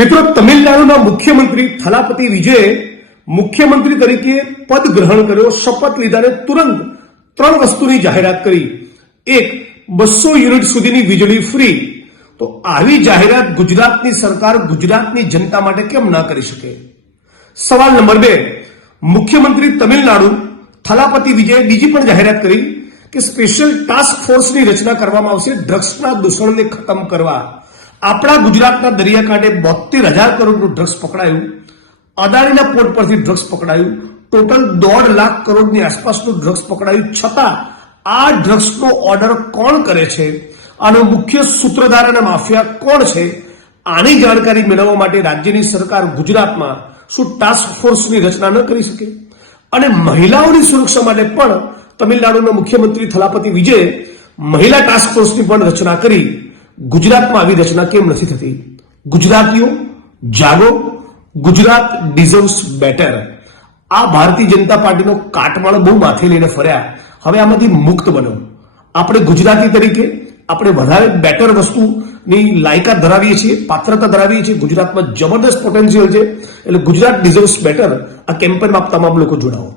મિત્રો, તમિલનાડુના મુખ્યમંત્રી થલાપતિ વિજયે મુખ્યમંત્રી તરીકે પદ ગ્રહણ કર્યો, શપથ લીધાને તુરંત 3 વસ્તુની જાહેરાત કરી. એક, 200 યુનિટ સુધીની વીજળી ફ્રી. તો આવી જાહેરાત ગુજરાતની સરકાર ગુજરાતની જનતા માટે કેમ ના કરી શકે? સવાલ નંબર 2, મુખ્યમંત્રી તમિલનાડુ થલાપતિ વિજયે બીજી પણ જાહેરાત કરી કે સ્પેશિયલ ટાસ્ક ફોર્સની રચના કરવામાં આવશે ડ્રગ્સના દૂષણને ખતમ કરવા. આપણા ગુજરાતના દરિયાકાંઠે 72,000 કરોડનું ડ્રગ્સ પકડાયું, અદાણીના પોર્ટ પરથી ડ્રગ્સ પકડાયું, ટોટલ 1.5 લાખ કરોડની આસપાસનું ડ્રગ્સ પકડાયું. છતાં આ ડ્રગ્સનો ઓર્ડર કોણ કરે છે, આનો મુખ્ય સૂત્રધાર અને માફિયા કોણ છે, આની જાણકારી મેળવવા માટે રાજ્યની સરકાર ગુજરાતમાં શું ટાસ્ક ફોર્સની રચના ન કરી શકે? અને મહિલાઓની સુરક્ષા માટે પણ તમિલનાડુના મુખ્યમંત્રી થલાપતિ વિજયે મહિલા ટાસ્ક ફોર્સની પણ રચના કરી. ગુજરાતમાં આવી રચના કેમ નથી થતી? ગુજરાતીઓ જાગો, ગુજરાત ડિઝર્વ્સ બેટર. આ ભારતીય જનતા પાર્ટીનો કાટમાળો બહુ માથે લઈને ફર્યા, હવે આમાંથી મુક્ત બનો. આપણે ગુજરાતી તરીકે આપણે વધારે બેટર વસ્તુની લાયકાત ધરાવીએ છીએ, પાત્રતા ધરાવીએ છીએ. ગુજરાતમાં જબરદસ્ત પોટેન્શિયલ છે, એટલે ગુજરાત ડિઝર્વ્સ બેટર. આ કેમ્પેનમાં આપ તમામ લોકો જોડાઓ.